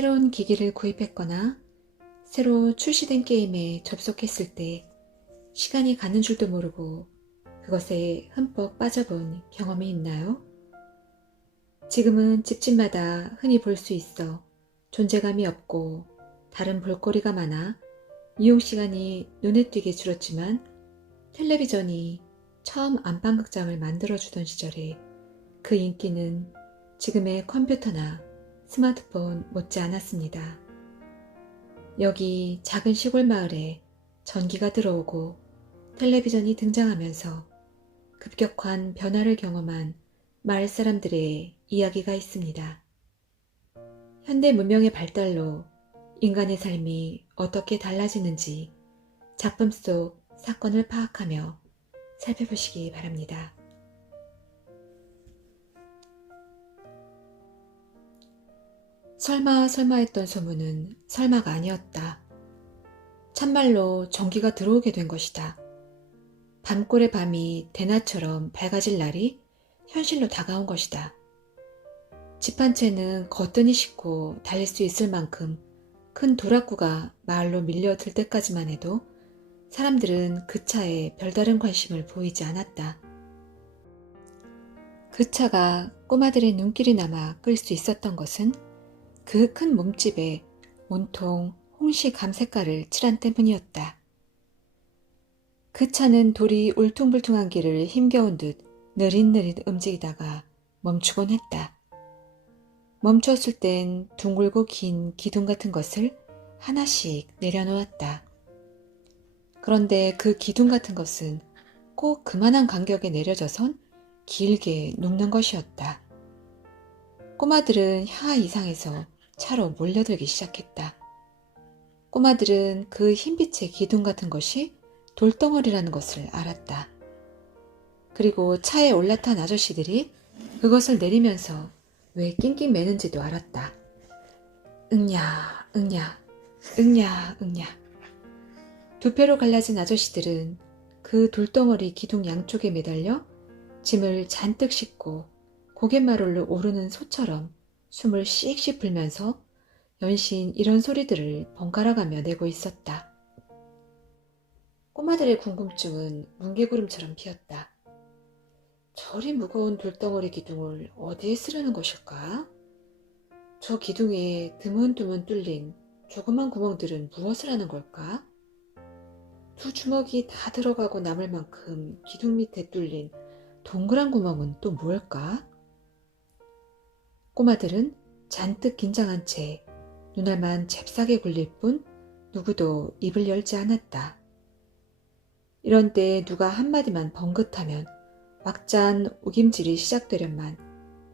새로운 기기를 구입했거나 새로 출시된 게임에 접속했을 때 시간이 가는 줄도 모르고 그것에 흠뻑 빠져본 경험이 있나요? 지금은 집집마다 흔히 볼 수 있어 존재감이 없고 다른 볼거리가 많아 이용시간이 눈에 띄게 줄었지만 텔레비전이 처음 안방극장을 만들어주던 시절에 그 인기는 지금의 컴퓨터나 스마트폰 못지 않았습니다. 여기 작은 시골 마을에 전기가 들어오고 텔레비전이 등장하면서 급격한 변화를 경험한 마을 사람들의 이야기가 있습니다. 현대 문명의 발달로 인간의 삶이 어떻게 달라지는지 작품 속 사건을 파악하며 살펴보시기 바랍니다. 설마 했던 소문은 설마가 아니었다. 참말로 전기가 들어오게 된 것이다. 밤골의 밤이 대낮처럼 밝아질 날이 현실로 다가온 것이다. 집 한 채는 거뜬히 싣고 달릴 수 있을 만큼 큰 도락구가 마을로 밀려들 때까지만 해도 사람들은 그 차에 별다른 관심을 보이지 않았다. 그 차가 꼬마들의 눈길이나마 끌 수 있었던 것은 그 큰 몸집에 온통 홍시 감색깔을 칠한 때문이었다. 그 차는 돌이 울퉁불퉁한 길을 힘겨운 듯 느릿느릿 움직이다가 멈추곤 했다. 멈췄을 땐 둥글고 긴 기둥 같은 것을 하나씩 내려놓았다. 그런데 그 기둥 같은 것은 꼭 그만한 간격에 내려져선 길게 눕는 것이었다. 꼬마들은 혀 이상해서 차로 몰려들기 시작했다. 꼬마들은 그 흰빛의 기둥 같은 것이 돌덩어리라는 것을 알았다. 그리고 차에 올라탄 아저씨들이 그것을 내리면서 왜 낑낑 매는지도 알았다. 응냐, 응냐, 응냐, 응냐. 두 패로 갈라진 아저씨들은 그 돌덩어리 기둥 양쪽에 매달려 짐을 잔뜩 싣고 고갯마루를 오르는 소처럼 숨을 씩씩 불면서 연신 이런 소리들을 번갈아가며 내고 있었다. 꼬마들의 궁금증은 뭉게구름처럼 피었다. 저리 무거운 돌덩어리 기둥을 어디에 쓰려는 것일까? 저 기둥에 드문드문 뚫린 조그만 구멍들은 무엇을 하는 걸까? 두 주먹이 다 들어가고 남을 만큼 기둥 밑에 뚫린 동그란 구멍은 또 무엇일까? 꼬마들은 잔뜩 긴장한 채 눈알만 잽싸게 굴릴 뿐 누구도 입을 열지 않았다. 이런 때에 누가 한마디만 번긋하면 막잔 우김질이 시작되련만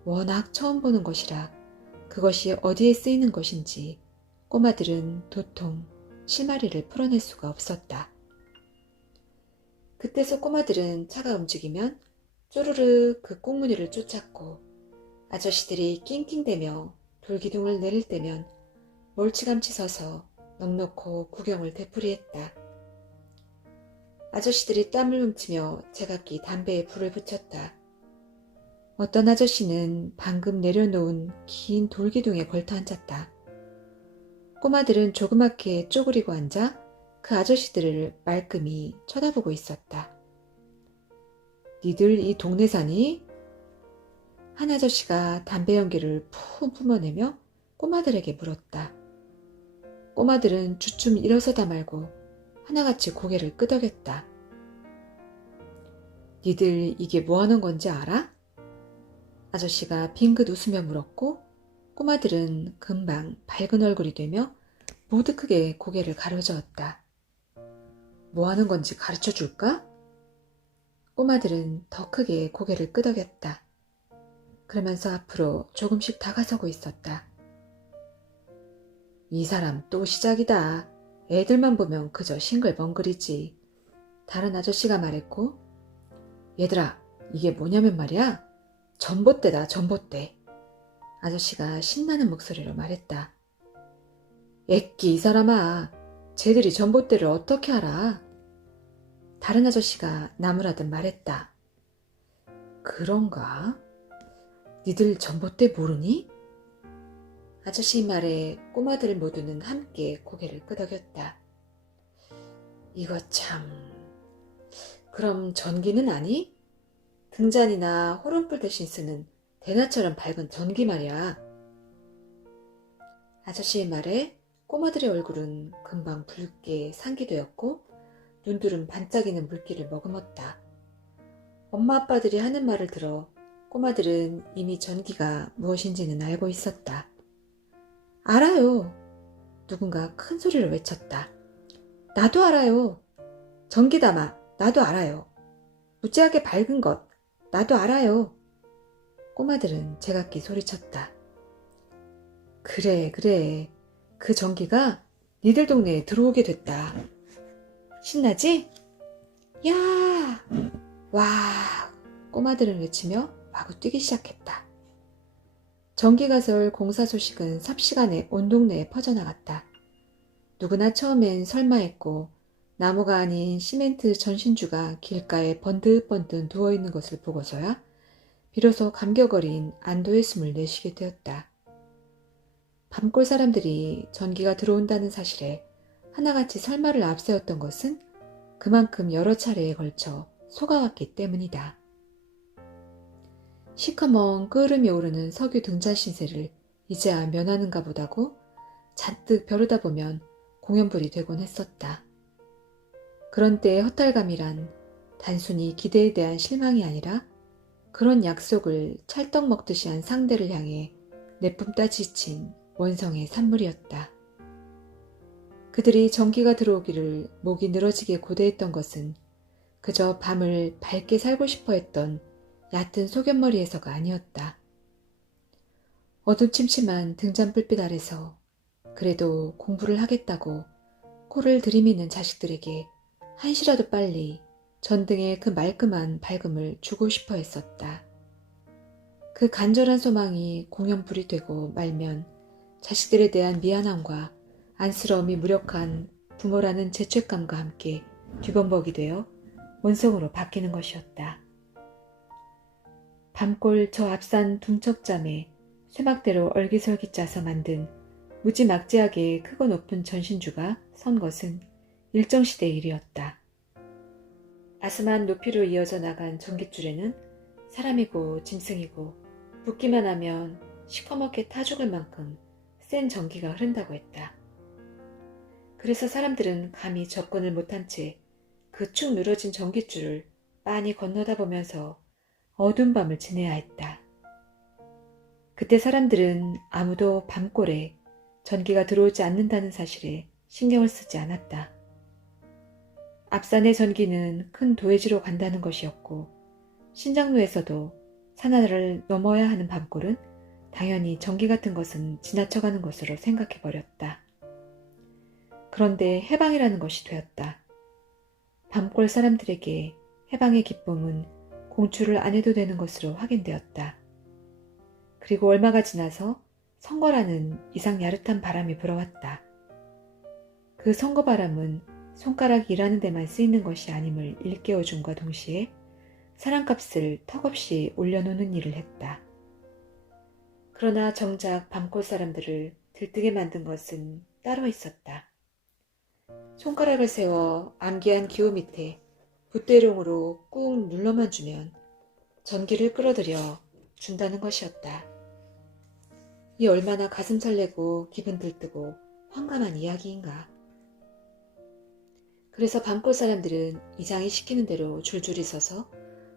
워낙 처음 보는 것이라 그것이 어디에 쓰이는 것인지 꼬마들은 도통 실마리를 풀어낼 수가 없었다. 그때서 꼬마들은 차가 움직이면 쪼르르 그 꽁무니를 쫓았고 아저씨들이 낑낑대며 돌기둥을 내릴 때면 멀찌감치 서서 넋놓고 구경을 되풀이했다. 아저씨들이 땀을 훔치며 제각기 담배에 불을 붙였다. 어떤 아저씨는 방금 내려놓은 긴 돌기둥에 걸터 앉았다. 꼬마들은 조그맣게 쪼그리고 앉아 그 아저씨들을 말끔히 쳐다보고 있었다. 니들 이 동네 사니? 한 아저씨가 담배 연기를 푹 뿜어내며 꼬마들에게 물었다. 꼬마들은 주춤 일어서다 말고 하나같이 고개를 끄덕였다. 니들 이게 뭐하는 건지 알아? 아저씨가 빙긋 웃으며 물었고 꼬마들은 금방 밝은 얼굴이 되며 모두 크게 고개를 가로저었다. 뭐하는 건지 가르쳐 줄까? 꼬마들은 더 크게 고개를 끄덕였다. 그러면서 앞으로 조금씩 다가서고 있었다. 이 사람 또 시작이다. 애들만 보면 그저 싱글벙글이지. 다른 아저씨가 말했고 얘들아 이게 뭐냐면 말이야. 전봇대다 전봇대. 아저씨가 신나는 목소리로 말했다. 애끼 이 사람아. 쟤들이 전봇대를 어떻게 알아? 다른 아저씨가 나무라듯 말했다. 그런가? 니들 전봇대 모르니? 아저씨 말에 꼬마들 모두는 함께 고개를 끄덕였다. 이거 참... 그럼 전기는 아니? 등잔이나 호롱불 대신 쓰는 대나처럼 밝은 전기 말이야. 아저씨의 말에 꼬마들의 얼굴은 금방 붉게 상기되었고 눈들은 반짝이는 물기를 머금었다. 엄마 아빠들이 하는 말을 들어 꼬마들은 이미 전기가 무엇인지는 알고 있었다. 알아요. 누군가 큰 소리로 외쳤다. 나도 알아요. 전기담아, 나도 알아요. 무지하게 밝은 것, 나도 알아요. 꼬마들은 제각기 소리쳤다. 그래, 그래. 그 전기가 니들 동네에 들어오게 됐다. 신나지? 야! 와! 꼬마들은 외치며 마구 뛰기 시작했다. 전기가설 공사 소식은 삽시간에 온 동네에 퍼져나갔다. 누구나 처음엔 설마했고 나무가 아닌 시멘트 전신주가 길가에 번득번득 누워있는 것을 보고서야 비로소 감격어린 안도의 숨을 내쉬게 되었다. 밤골 사람들이 전기가 들어온다는 사실에 하나같이 설마를 앞세웠던 것은 그만큼 여러 차례에 걸쳐 속아왔기 때문이다. 시커먼 끄름이 오르는 석유 등잔 신세를 이제야 면하는가 보다고 잔뜩 벼르다 보면 공연불이 되곤 했었다. 그런 때의 허탈감이란 단순히 기대에 대한 실망이 아니라 그런 약속을 찰떡 먹듯이 한 상대를 향해 내뿜다 지친 원성의 산물이었다. 그들이 전기가 들어오기를 목이 늘어지게 고대했던 것은 그저 밤을 밝게 살고 싶어 했던 얕은 소견머리에서가 아니었다. 어둠침침한 등잔불빛 아래서 그래도 공부를 하겠다고 코를 들이미는 자식들에게 한시라도 빨리 전등의 그 말끔한 밝음을 주고 싶어 했었다. 그 간절한 소망이 공연불이 되고 말면 자식들에 대한 미안함과 안쓰러움이 무력한 부모라는 죄책감과 함께 뒤범벅이 되어 원성으로 바뀌는 것이었다. 밤골 저 앞산 둥척잠에 쇠막대로 얼기설기 짜서 만든 무지막지하게 크고 높은 전신주가 선 것은 일정시대의 일이었다. 아스만 높이로 이어져 나간 전깃줄에는 사람이고 짐승이고 붓기만 하면 시커멓게 타 죽을 만큼 센 전기가 흐른다고 했다. 그래서 사람들은 감히 접근을 못한 채 그 축 늘어진 전깃줄을 빤히 건너다 보면서 어두운 밤을 지내야 했다. 그때 사람들은 아무도 밤골에 전기가 들어오지 않는다는 사실에 신경을 쓰지 않았다. 앞산의 전기는 큰 도회지로 간다는 것이었고 신장로에서도 산 하나를 넘어야 하는 밤골은 당연히 전기 같은 것은 지나쳐가는 것으로 생각해버렸다. 그런데 해방이라는 것이 되었다. 밤골 사람들에게 해방의 기쁨은 공출을 안 해도 되는 것으로 확인되었다. 그리고 얼마가 지나서 선거라는 이상 야릇한 바람이 불어왔다. 그 선거바람은 손가락이 일하는 데만 쓰이는 것이 아님을 일깨워줌과 동시에 사랑값을 턱없이 올려놓는 일을 했다. 그러나 정작 밤골 사람들을 들뜨게 만든 것은 따로 있었다. 손가락을 세워 암기한 기호 밑에 붓대롱으로 꾹 눌러만 주면 전기를 끌어들여 준다는 것이었다. 이 얼마나 가슴 설레고 기분 들뜨고 황감한 이야기인가. 그래서 밤골 사람들은 이장이 시키는 대로 줄줄이 서서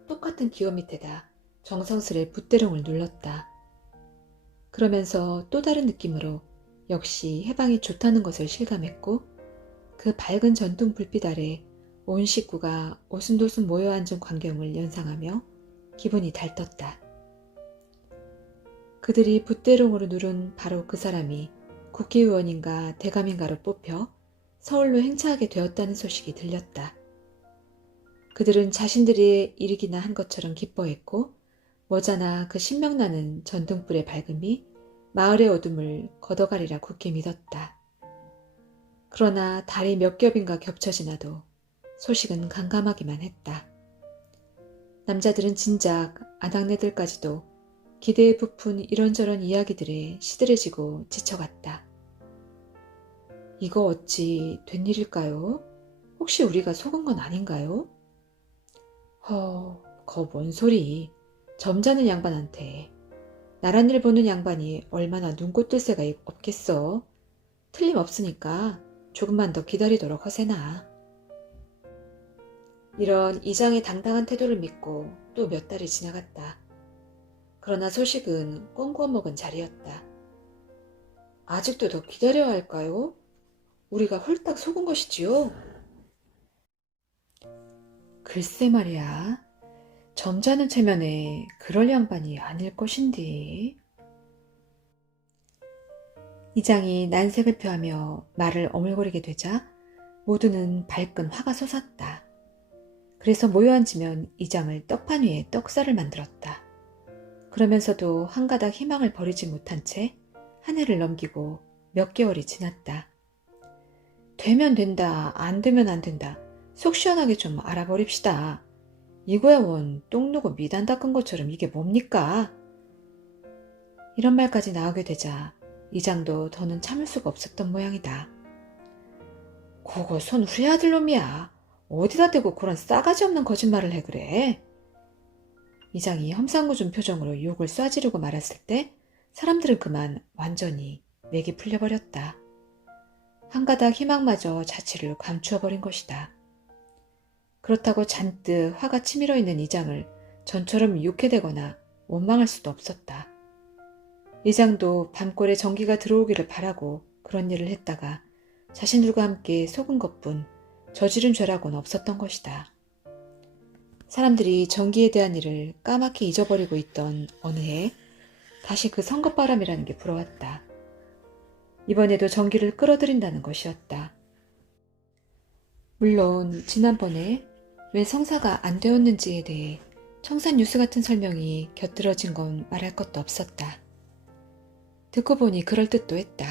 똑같은 기호 밑에다 정성스레 붓대롱을 눌렀다. 그러면서 또 다른 느낌으로 역시 해방이 좋다는 것을 실감했고 그 밝은 전등 불빛 아래 온 식구가 오순도순 모여 앉은 광경을 연상하며 기분이 달떴다. 그들이 붓대롱으로 누른 바로 그 사람이 국회의원인가 대감인가로 뽑혀 서울로 행차하게 되었다는 소식이 들렸다. 그들은 자신들의 일이기나 한 것처럼 기뻐했고 머자나 그 신명나는 전등불의 밝음이 마을의 어둠을 걷어가리라 굳게 믿었다. 그러나 달이 몇 겹인가 겹쳐 지나도 소식은 깜깜하기만 했다. 남자들은 진작 아낙네들까지도 기대에 부푼 이런저런 이야기들에 시들해지고 지쳐갔다. 이거 어찌 된 일일까요? 혹시 우리가 속은 건 아닌가요? 거 뭔 소리. 점잖은 양반한테. 나란 일 보는 양반이 얼마나 눈꽃 뜰 새가 없겠어. 틀림없으니까 조금만 더 기다리도록 하세나. 이런 이장의 당당한 태도를 믿고 또 몇 달이 지나갔다. 그러나 소식은 꽁구어 먹은 자리였다. 아직도 더 기다려야 할까요? 우리가 홀딱 속은 것이지요? 글쎄 말이야. 점잖은 체면에 그럴 양반이 아닐 것인데. 이장이 난색을 표하며 말을 어물거리게 되자 모두는 발끈 화가 솟았다. 그래서 모여 앉으면 이장을 떡판 위에 떡살을 만들었다. 그러면서도 한 가닥 희망을 버리지 못한 채 한 해를 넘기고 몇 개월이 지났다. 되면 된다, 안 되면 안 된다. 속 시원하게 좀 알아버립시다. 이거야 원 똥 누고 미단 닦은 것처럼 이게 뭡니까? 이런 말까지 나오게 되자 이장도 더는 참을 수가 없었던 모양이다. 그거 손 후회하들 놈이야. 어디다 대고 그런 싸가지 없는 거짓말을 해 그래? 이장이 험상궂은 표정으로 욕을 쏴지르고 말았을 때 사람들은 그만 완전히 맥이 풀려버렸다. 한 가닥 희망마저 자취를 감추어버린 것이다. 그렇다고 잔뜩 화가 치밀어 있는 이장을 전처럼 욕해대거나 원망할 수도 없었다. 이장도 밤골에 전기가 들어오기를 바라고 그런 일을 했다가 자신들과 함께 속은 것뿐 저지른 죄라고는 없었던 것이다. 사람들이 전기에 대한 일을 까맣게 잊어버리고 있던 어느 해 다시 그 선것바람이라는 게 불어왔다. 이번에도 전기를 끌어들인다는 것이었다. 물론 지난번에 왜 성사가 안 되었는지에 대해 청산뉴스 같은 설명이 곁들여진 건 말할 것도 없었다. 듣고 보니 그럴 듯도 했다.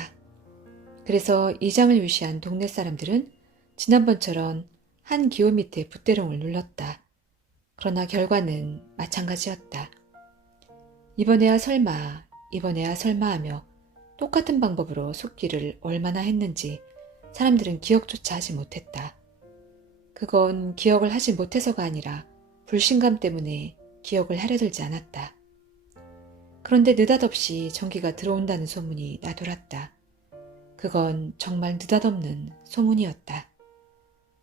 그래서 이장을 위시한 동네 사람들은 지난번처럼 한 기호 밑에 붓대롱을 눌렀다. 그러나 결과는 마찬가지였다. 이번에야 설마 하며 똑같은 방법으로 속기를 얼마나 했는지 사람들은 기억조차 하지 못했다. 그건 기억을 하지 못해서가 아니라 불신감 때문에 기억을 하려 들지 않았다. 그런데 느닷없이 전기가 들어온다는 소문이 나돌았다. 그건 정말 느닷없는 소문이었다.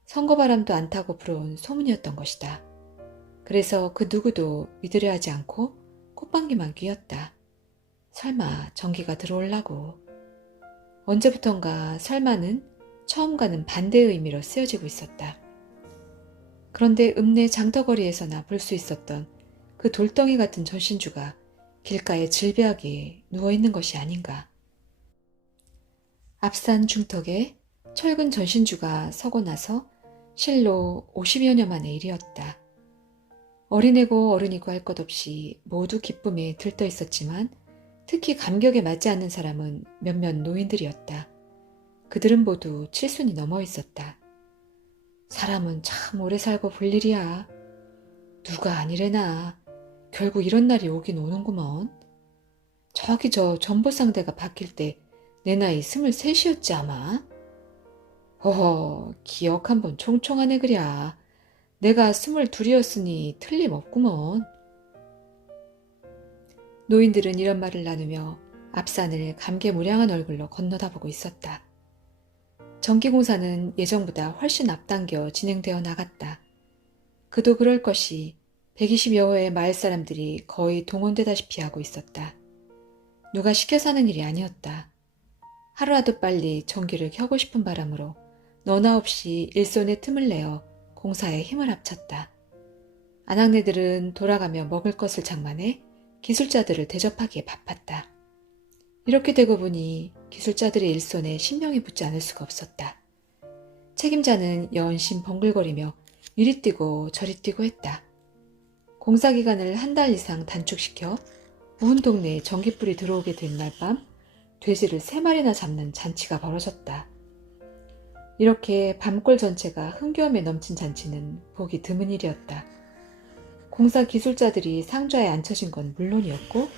선거바람도 안 타고 불어온 소문이었던 것이다. 그래서 그 누구도 믿으려 하지 않고 콧방귀만 뀌었다. 설마 전기가 들어오려고. 언제부턴가 설마는 처음과는 반대의 의미로 쓰여지고 있었다. 그런데 읍내 장터거리에서나 볼 수 있었던 그 돌덩이 같은 전신주가 길가에 질비하게 누워있는 것이 아닌가. 앞산 중턱에 철근 전신주가 서고 나서 실로 50여 년 만의 일이었다. 어린애고 어른이고 할 것 없이 모두 기쁨에 들떠 있었지만 특히 감격에 맞지 않는 사람은 몇몇 노인들이었다. 그들은 모두 칠순이 넘어 있었다. 사람은 참 오래 살고 볼 일이야. 누가 아니래나. 결국 이런 날이 오긴 오는구먼. 저기 저 전보상대가 바뀔 때 내 나이 23이었지 아마. 기억 한번 총총하네 그랴. 내가 22이었으니 틀림없구먼. 노인들은 이런 말을 나누며 앞산을 감개무량한 얼굴로 건너다보고 있었다. 전기공사는 예정보다 훨씬 앞당겨 진행되어 나갔다. 그도 그럴 것이 120여 호의 마을 사람들이 거의 동원되다시피 하고 있었다. 누가 시켜서 하는 일이 아니었다. 하루라도 빨리 전기를 켜고 싶은 바람으로 너나 없이 일손에 틈을 내어 공사에 힘을 합쳤다. 아낙네들은 돌아가며 먹을 것을 장만해 기술자들을 대접하기에 바빴다. 이렇게 되고 보니 기술자들의 일손에 신명이 붙지 않을 수가 없었다. 책임자는 연신 번글거리며 이리 뛰고 저리 뛰고 했다. 공사 기간을 한 달 이상 단축시켜 온 동네에 전기불이 들어오게 된 날 밤 돼지를 3마리나 잡는 잔치가 벌어졌다. 이렇게 밤골 전체가 흥겨움에 넘친 잔치는 보기 드문 일이었다. 공사 기술자들이 상좌에 앉혀진 건 물론이었고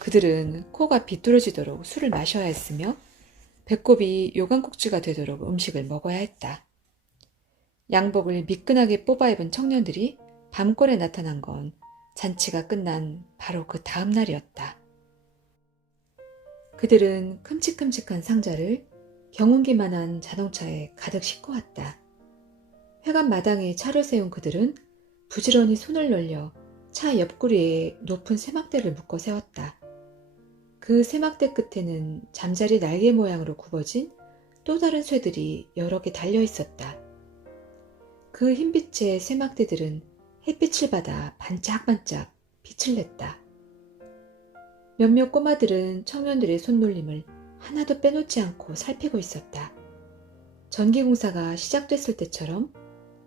그들은 코가 비뚤어지도록 술을 마셔야 했으며 배꼽이 요강꼭지가 되도록 음식을 먹어야 했다. 양복을 미끈하게 뽑아 입은 청년들이 밤골에 나타난 건 잔치가 끝난 바로 그 다음 날이었다. 그들은 큼직큼직한 상자를 경운기만한 자동차에 가득 싣고 왔다. 회관 마당에 차를 세운 그들은 부지런히 손을 놀려 차 옆구리에 높은 세막대를 묶어 세웠다. 그 세막대 끝에는 잠자리 날개 모양으로 굽어진 또 다른 쇠들이 여러 개 달려 있었다. 그 흰빛의 세막대들은 햇빛을 받아 반짝반짝 빛을 냈다. 몇몇 꼬마들은 청년들의 손놀림을 하나도 빼놓지 않고 살피고 있었다. 전기공사가 시작됐을 때처럼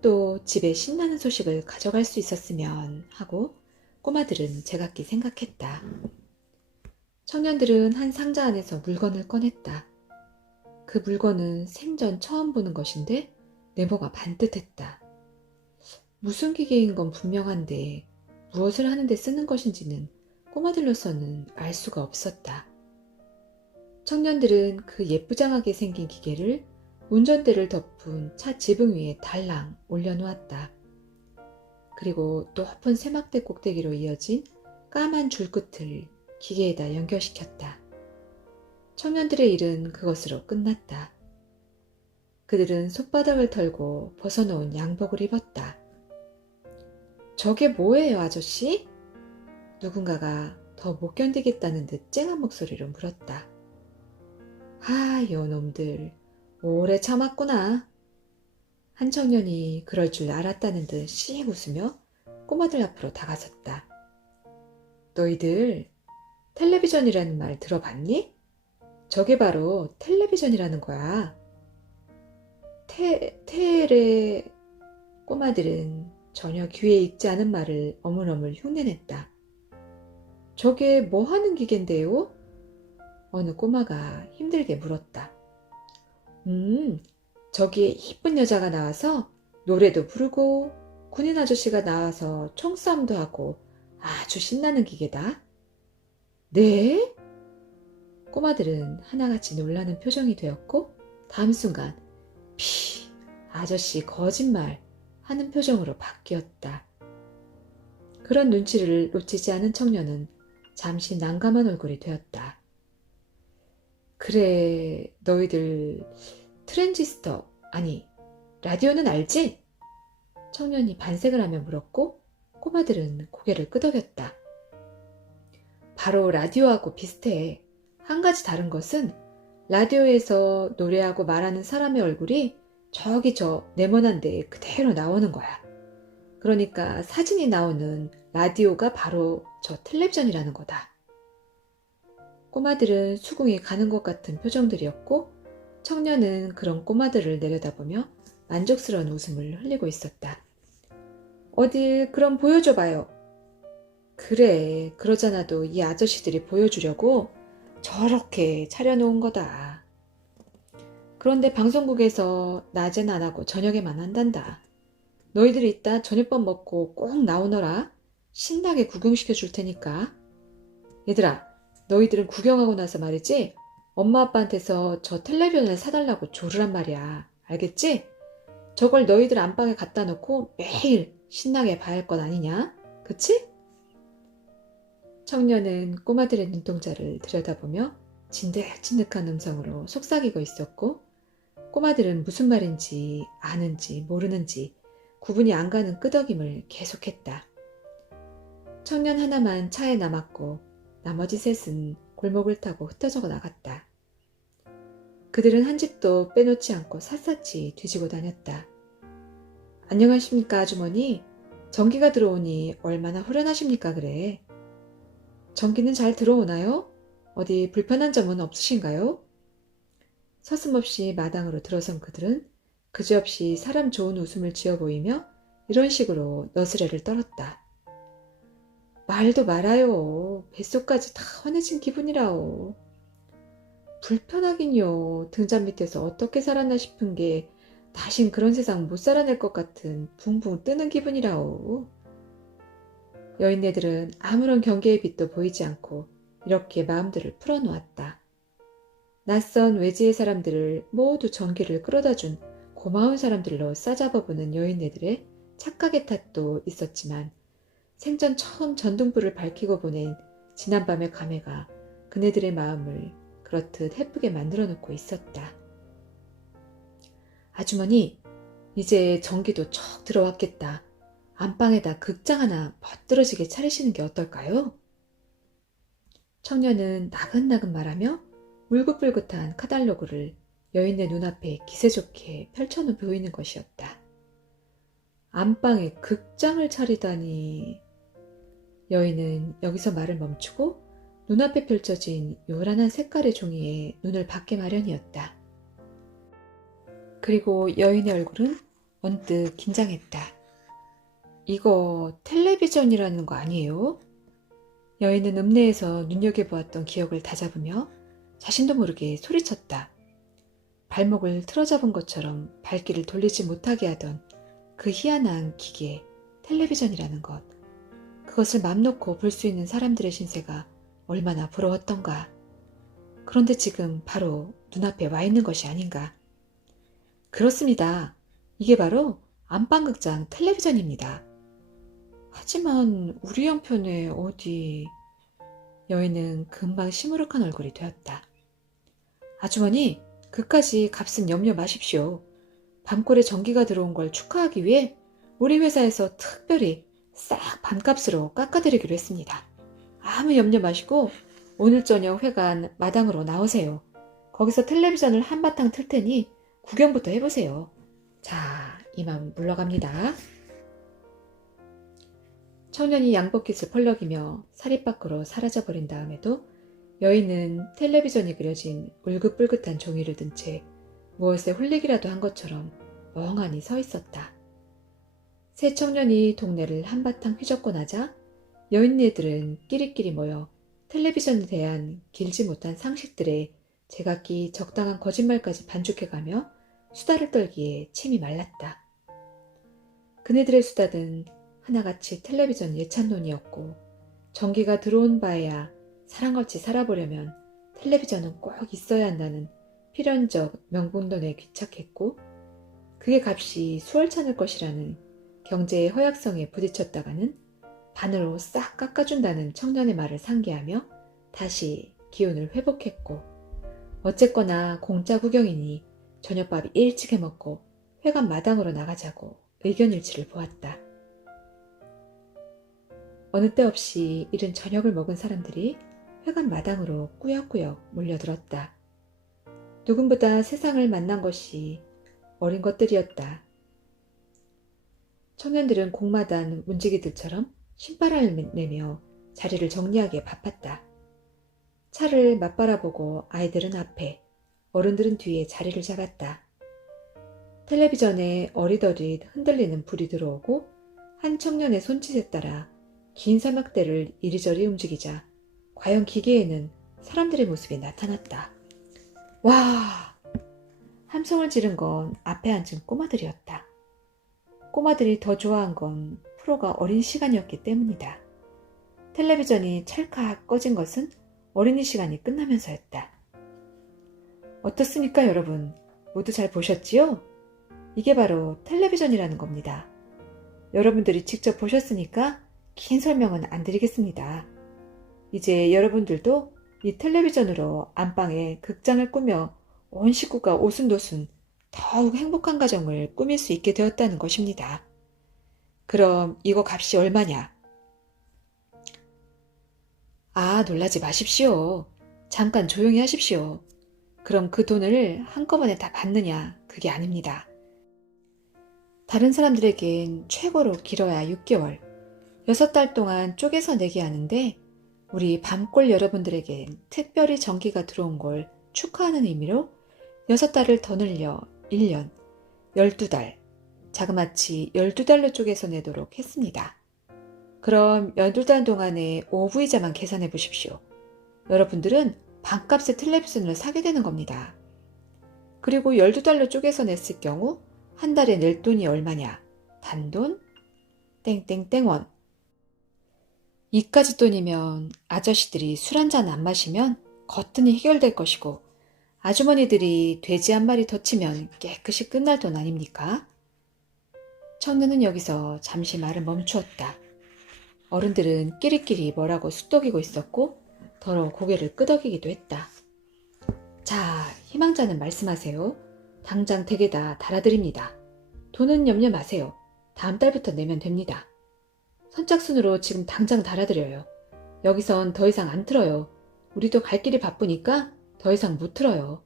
또 집에 신나는 소식을 가져갈 수 있었으면 하고 꼬마들은 제각기 생각했다. 청년들은 한 상자 안에서 물건을 꺼냈다. 그 물건은 생전 처음 보는 것인데 네모가 반듯했다. 무슨 기계인 건 분명한데 무엇을 하는데 쓰는 것인지는 꼬마들로서는 알 수가 없었다. 청년들은 그 예쁘장하게 생긴 기계를 운전대를 덮은 차 지붕 위에 달랑 올려놓았다. 그리고 높은 세막대 꼭대기로 이어진 까만 줄끝을 기계에다 연결시켰다. 청년들의 일은 그것으로 끝났다. 그들은 손바닥을 털고 벗어놓은 양복을 입었다. 저게 뭐예요, 아저씨? 누군가가 더 못 견디겠다는 듯 쨍한 목소리로 물었다. 아, 요놈들, 오래 참았구나. 한 청년이 그럴 줄 알았다는 듯 씩 웃으며 꼬마들 앞으로 다가섰다. 너희들 텔레비전이라는 말 들어봤니? 저게 바로 텔레비전이라는 거야. 테레... 꼬마들은 전혀 귀에 익지 않은 말을 어물어물 흉내냈다. 저게 뭐 하는 기계인데요? 어느 꼬마가 힘들게 물었다. 저기에 이쁜 여자가 나와서 노래도 부르고 군인 아저씨가 나와서 총싸움도 하고 아주 신나는 기계다. 네? 꼬마들은 하나같이 놀라는 표정이 되었고 다음 순간 아저씨 거짓말 하는 표정으로 바뀌었다. 그런 눈치를 놓치지 않은 청년은 잠시 난감한 얼굴이 되었다. 그래, 너희들 트랜지스터, 아니, 라디오는 알지? 청년이 반색을 하며 물었고 꼬마들은 고개를 끄덕였다. 바로 라디오하고 비슷해. 한 가지 다른 것은 라디오에서 노래하고 말하는 사람의 얼굴이 저기 저 네모난 데에 그대로 나오는 거야. 그러니까 사진이 나오는 라디오가 바로 저 텔레비전이라는 거다. 꼬마들은 수긍이 가는 것 같은 표정들이었고 청년은 그런 꼬마들을 내려다보며 만족스러운 웃음을 흘리고 있었다. 어딜 그럼 보여줘봐요. 그래, 그러잖아도 이 아저씨들이 보여주려고 저렇게 차려놓은 거다. 그런데 방송국에서 낮엔 안 하고 저녁에만 한단다. 너희들이 이따 저녁밥 먹고 꼭 나오너라. 신나게 구경시켜 줄 테니까. 얘들아, 너희들은 구경하고 나서 말이지 엄마 아빠한테서 저 텔레비전을 사달라고 조르란 말이야. 알겠지? 저걸 너희들 안방에 갖다 놓고 매일 신나게 봐야 할 것 아니냐? 그치? 청년은 꼬마들의 눈동자를 들여다보며 진득진득한 음성으로 속삭이고 있었고 꼬마들은 무슨 말인지 아는지 모르는지 구분이 안 가는 끄덕임을 계속했다. 청년 하나만 차에 남았고 나머지 셋은 골목을 타고 흩어져 나갔다. 그들은 한 집도 빼놓지 않고 샅샅이 뒤지고 다녔다. 안녕하십니까 아주머니? 전기가 들어오니 얼마나 후련하십니까 그래? 전기는 잘 들어오나요? 어디 불편한 점은 없으신가요? 서슴없이 마당으로 들어선 그들은 그지없이 사람 좋은 웃음을 지어 보이며 이런 식으로 너스레를 떨었다. 말도 말아요. 뱃속까지 다 환해진 기분이라오. 불편하긴요. 등잔 밑에서 어떻게 살았나 싶은 게 다신 그런 세상 못 살아낼 것 같은 붕붕 뜨는 기분이라오. 여인네들은 아무런 경계의 빛도 보이지 않고 이렇게 마음들을 풀어놓았다. 낯선 외지의 사람들을 모두 전기를 끌어다준 고마운 사람들로 싸잡아보는 여인네들의 착각의 탓도 있었지만 생전 처음 전등불을 밝히고 보낸 지난밤의 감회가 그네들의 마음을 그렇듯 해프게 만들어 놓고 있었다. 아주머니, 이제 전기도 척 들어왔겠다. 안방에다 극장 하나 멋들어지게 차리시는 게 어떨까요? 청년은 나긋나긋 말하며 울긋불긋한 카달로그를 여인의 눈앞에 기세 좋게 펼쳐놓 보이는 것이었다. 안방에 극장을 차리다니. 여인은 여기서 말을 멈추고 눈앞에 펼쳐진 요란한 색깔의 종이에 눈을 받게 마련이었다. 그리고 여인의 얼굴은 언뜻 긴장했다. 이거 텔레비전이라는 거 아니에요? 여인은 읍내에서 눈여겨보았던 기억을 다잡으며 자신도 모르게 소리쳤다. 발목을 틀어잡은 것처럼 발길을 돌리지 못하게 하던 그 희한한 기계, 텔레비전이라는 것. 그것을 맘 놓고 볼 수 있는 사람들의 신세가 얼마나 부러웠던가. 그런데 지금 바로 눈앞에 와 있는 것이 아닌가. 그렇습니다. 이게 바로 안방극장 텔레비전입니다. 하지만 우리 형편에 어디... 여인은 금방 시무룩한 얼굴이 되었다. 아주머니, 그까지 값은 염려 마십시오. 밤골에 전기가 들어온 걸 축하하기 위해 우리 회사에서 특별히 싹 반값으로 깎아드리기로 했습니다. 아무 염려 마시고 오늘 저녁 회관 마당으로 나오세요. 거기서 텔레비전을 한바탕 틀 테니 구경부터 해보세요. 자, 이만 물러갑니다. 청년이 양복깃을 펄럭이며 사립 밖으로 사라져버린 다음에도 여인은 텔레비전이 그려진 울긋불긋한 종이를 든 채 무엇에 홀리기라도 한 것처럼 멍하니 서 있었다. 세 청년이 동네를 한바탕 휘젓고 나자 여인네들은 끼리끼리 모여 텔레비전에 대한 길지 못한 상식들에 제각기 적당한 거짓말까지 반죽해가며 수다를 떨기에 침이 말랐다. 그네들의 수다는 하나같이 텔레비전 예찬론이었고 전기가 들어온 바에야 사랑없이 살아보려면 텔레비전은 꼭 있어야 한다는 필연적 명분론에 귀착했고 그게 값이 수월찮을 것이라는 경제의 허약성에 부딪혔다가는 반으로 싹 깎아준다는 청년의 말을 상기하며 다시 기운을 회복했고 어쨌거나 공짜 구경이니 저녁밥 일찍 해먹고 회관 마당으로 나가자고 의견일치를 보았다. 어느 때 없이 이른 저녁을 먹은 사람들이 회관 마당으로 꾸역꾸역 몰려들었다. 누군보다 세상을 만난 것이 어린 것들이었다. 청년들은 공마단 문지기들처럼 신바람을 내며 자리를 정리하기에 바빴다. 차를 맛바라보고 아이들은 앞에, 어른들은 뒤에 자리를 잡았다. 텔레비전에 어리더릿 흔들리는 불이 들어오고 한 청년의 손짓에 따라 긴 사막대를 이리저리 움직이자 과연 기계에는 사람들의 모습이 나타났다. 와! 함성을 지른 건 앞에 앉은 꼬마들이었다. 꼬마들이 더 좋아한 건 프로가 어린 시간이었기 때문이다. 텔레비전이 찰칵 꺼진 것은 어린이 시간이 끝나면서였다. 어떻습니까, 여러분? 모두 잘 보셨지요? 이게 바로 텔레비전이라는 겁니다. 여러분들이 직접 보셨으니까 긴 설명은 안 드리겠습니다. 이제 여러분들도 이 텔레비전으로 안방에 극장을 꾸며 온 식구가 오순도순 더욱 행복한 가정을 꾸밀 수 있게 되었다는 것입니다. 그럼 이거 값이 얼마냐? 아, 놀라지 마십시오. 잠깐 조용히 하십시오. 그럼 그 돈을 한꺼번에 다 받느냐? 그게 아닙니다. 다른 사람들에겐 최고로 길어야 6개월, 6달 동안 쪼개서 내게 하는데 우리 밤골 여러분들에겐 특별히 전기가 들어온 걸 축하하는 의미로 6달을 더 늘려 1년, 12달, 자그마치 12달로 쪼개서 내도록 했습니다. 그럼 12달 동안의 오부이자만 계산해 보십시오. 여러분들은 반값의 텔레비전을 사게 되는 겁니다. 그리고 12달로 쪼개서 냈을 경우 한 달에 낼 돈이 얼마냐? 단돈 땡땡땡원. 이까짓 돈이면 아저씨들이 술 한 잔 안 마시면 거뜬히 해결될 것이고 아주머니들이 돼지 한 마리 더 치면 깨끗이 끝날 돈 아닙니까? 청년은 여기서 잠시 말을 멈추었다. 어른들은 끼리끼리 뭐라고 쑥덕이고 있었고 더러 고개를 끄덕이기도 했다. 자, 희망자는 말씀하세요. 당장 댁에다 달아드립니다. 돈은 염려 마세요. 다음 달부터 내면 됩니다. 선착순으로 지금 당장 달아드려요. 여기선 더 이상 안 틀어요. 우리도 갈 길이 바쁘니까 더 이상 못 틀어요.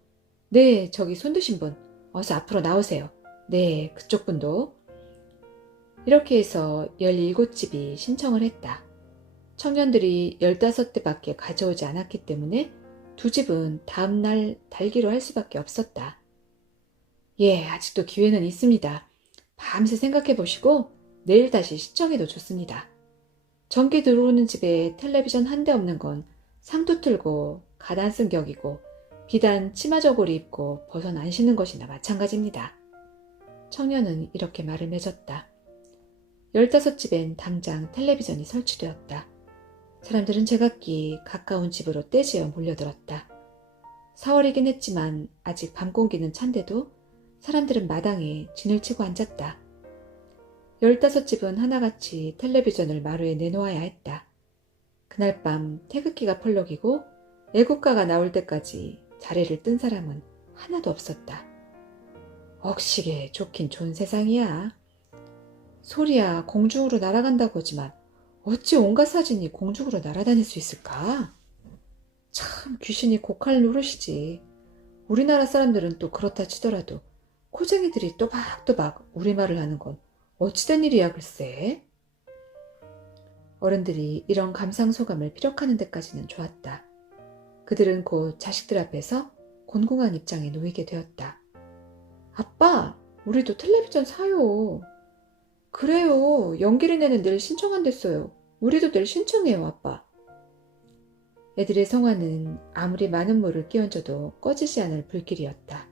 네, 저기 손 드신 분, 어서 앞으로 나오세요. 네, 그쪽 분도. 이렇게 해서 17집이 신청을 했다. 청년들이 15대밖에 가져오지 않았기 때문에 두 집은 다음날 달기로 할 수밖에 없었다. 예, 아직도 기회는 있습니다. 밤새 생각해 보시고 내일 다시 신청해도 좋습니다. 전기 들어오는 집에 텔레비전 한 대 없는 건 상도 틀고 가단 쓴 격이고 비단 치마 저고리 입고 벗은 안 신는 것이나 마찬가지입니다. 청년은 이렇게 말을 맺었다. 15집엔 당장 텔레비전이 설치되었다. 사람들은 제각기 가까운 집으로 떼지어 몰려들었다. 4월이긴 했지만 아직 밤 공기는 찬데도 사람들은 마당에 진을 치고 앉았다. 15집은 하나같이 텔레비전을 마루에 내놓아야 했다. 그날 밤 태극기가 펄럭이고 애국가가 나올 때까지 자리를 뜬 사람은 하나도 없었다. 억시게 좋긴 좋은 세상이야. 소리야 공중으로 날아간다고 하지만 어찌 온갖 사진이 공중으로 날아다닐 수 있을까? 참 귀신이 고칼 노릇이지. 우리나라 사람들은 또 그렇다 치더라도 코쟁이들이 또박또박 우리말을 하는 건 어찌된 일이야 글쎄. 어른들이 이런 감상소감을 피력하는 데까지는 좋았다. 그들은 곧 자식들 앞에서 곤궁한 입장에 놓이게 되었다. 아빠, 우리도 텔레비전 사요. 그래요. 영길이네는 내일 신청한댔어요. 우리도 내일 신청해요, 아빠. 애들의 성화는 아무리 많은 물을 끼얹어도 꺼지지 않을 불길이었다.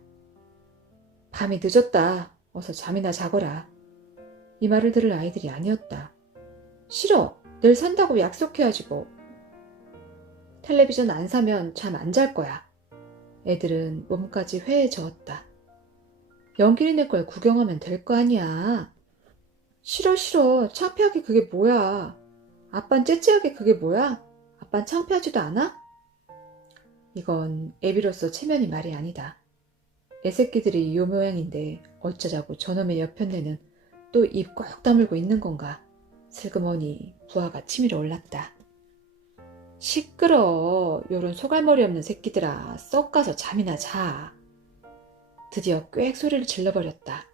밤이 늦었다. 어서 잠이나 자거라. 이 말을 들을 아이들이 아니었다. 싫어. 내일 산다고 약속해야지 뭐. 텔레비전 안 사면 잠 안 잘 거야. 애들은 몸까지 회에 저었다. 영길이네 걸 구경하면 될 거 아니야. 싫어 싫어. 창피하게 그게 뭐야. 아빤 째째하게 그게 뭐야? 아빤 창피하지도 않아? 이건 애비로서 체면이 말이 아니다. 애새끼들이 요 모양인데 어쩌자고 저놈의 여편네는 또 입 꼭 다물고 있는 건가? 슬그머니 부하가 치밀어 올랐다. 시끄러. 요런 소갈머리 없는 새끼들아. 썩 가서 잠이나 자. 드디어 꽥 소리를 질러버렸다.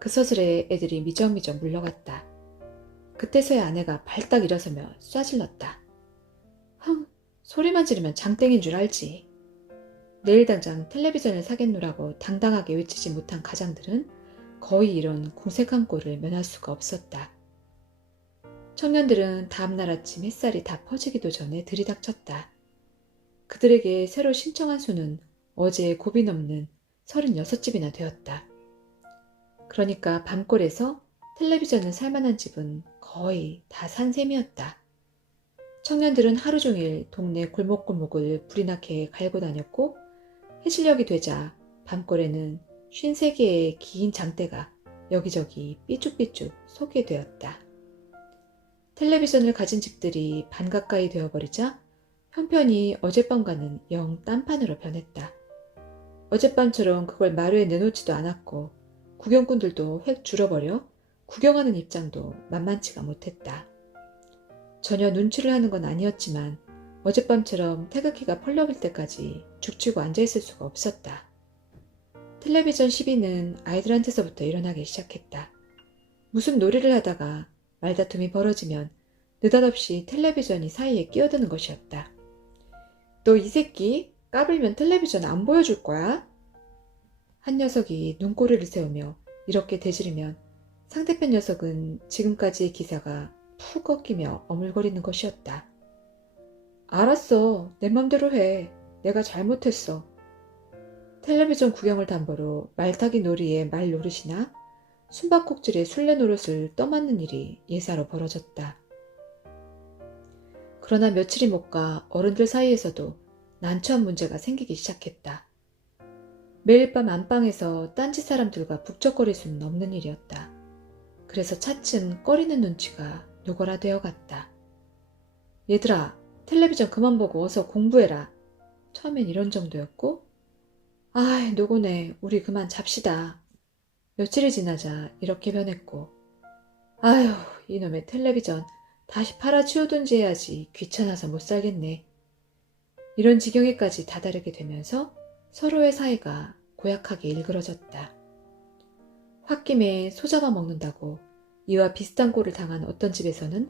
그 서슬에 애들이 미적미적 물러갔다. 그때서야 아내가 발딱 일어서며 쏴질렀다. 흥, 소리만 지르면 장땡인 줄 알지. 내일 당장 텔레비전을 사겠노라고 당당하게 외치지 못한 가장들은 거의 이런 궁색한 꼴을 면할 수가 없었다. 청년들은 다음날 아침 햇살이 다 퍼지기도 전에 들이닥쳤다. 그들에게 새로 신청한 수는 어제의 곱이 넘는 36집이나 되었다. 그러니까 밤골에서 텔레비전을 살만한 집은 거의 다 산 셈이었다. 청년들은 하루 종일 동네 골목골목을 불이 나게 갈고 다녔고 해질녘이 되자 밤골에는 53개의 긴 장대가 여기저기 삐쭉삐쭉 솟게 되었다. 텔레비전을 가진 집들이 반 가까이 되어버리자 형편이 어젯밤과는 영 딴판으로 변했다. 어젯밤처럼 그걸 마루에 내놓지도 않았고 구경꾼들도 획 줄어버려 구경하는 입장도 만만치가 못했다. 전혀 눈치를 하는 건 아니었지만 어젯밤처럼 태극기가 펄럭일 때까지 죽치고 앉아있을 수가 없었다. 텔레비전 시비는 아이들한테서부터 일어나기 시작했다. 무슨 놀이를 하다가 말다툼이 벌어지면 느닷없이 텔레비전이 사이에 끼어드는 것이었다. 너 이 새끼 까불면 텔레비전 안 보여줄 거야? 한 녀석이 눈꼬리를 세우며 이렇게 대지르면 상대편 녀석은 지금까지의 기사가 푹 꺾이며 어물거리는 것이었다. 알았어. 내 맘대로 해. 내가 잘못했어. 텔레비전 구경을 담보로 말타기 놀이에 말 노릇이나 숨바꼭질에 술래 노릇을 떠맡는 일이 예사로 벌어졌다. 그러나 며칠이 못 가 어른들 사이에서도 난처한 문제가 생기기 시작했다. 매일 밤 안방에서 딴지 사람들과 북적거릴 수는 없는 일이었다. 그래서 차츰 꺼리는 눈치가 누그러되어 갔다. 얘들아, 텔레비전 그만 보고 어서 공부해라. 처음엔 이런 정도였고, 아이, 노고네. 우리 그만 잡시다. 며칠이 지나자 이렇게 변했고, 아휴, 이놈의 텔레비전 다시 팔아치우든지 해야지 귀찮아서 못 살겠네. 이런 지경에까지 다다르게 되면서 서로의 사이가 고약하게 일그러졌다. 홧김에 소 잡아먹는다고 이와 비슷한 꼴을 당한 어떤 집에서는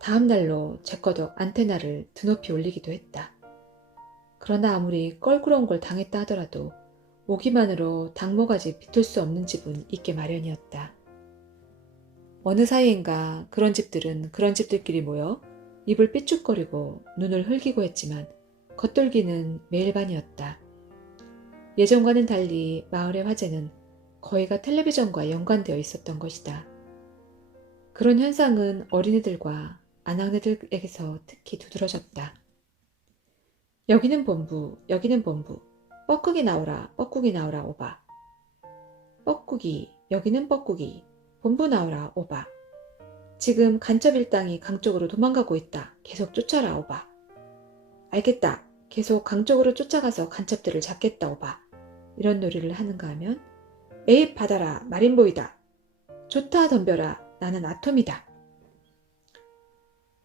다음 날로 제꺼덕 안테나를 드높이 올리기도 했다. 그러나 아무리 껄끄러운 걸 당했다 하더라도 오기만으로 닭모가지 비틀 수 없는 집은 있게 마련이었다. 어느 사이인가 그런 집들은 그런 집들끼리 모여 입을 삐죽거리고 눈을 흘기고 했지만 겉돌기는 매일 반이었다. 예전과는 달리 마을의 화제는 거의가 텔레비전과 연관되어 있었던 것이다. 그런 현상은 어린애들과 아낙네들에게서 특히 두드러졌다. 여기는 본부, 여기는 본부. 뻐꾸기 나오라, 뻐꾸기 나오라, 오바. 뻐꾸기, 여기는 뻐꾸기. 본부 나오라, 오바. 지금 간첩 일당이 강 쪽으로 도망가고 있다. 계속 쫓아라, 오바. 알겠다. 계속 강 쪽으로 쫓아가서 간첩들을 잡겠다, 오바. 이런 놀이를 하는가 하면 에잇 받아라, 마린보이다. 좋다, 덤벼라. 나는 아톰이다.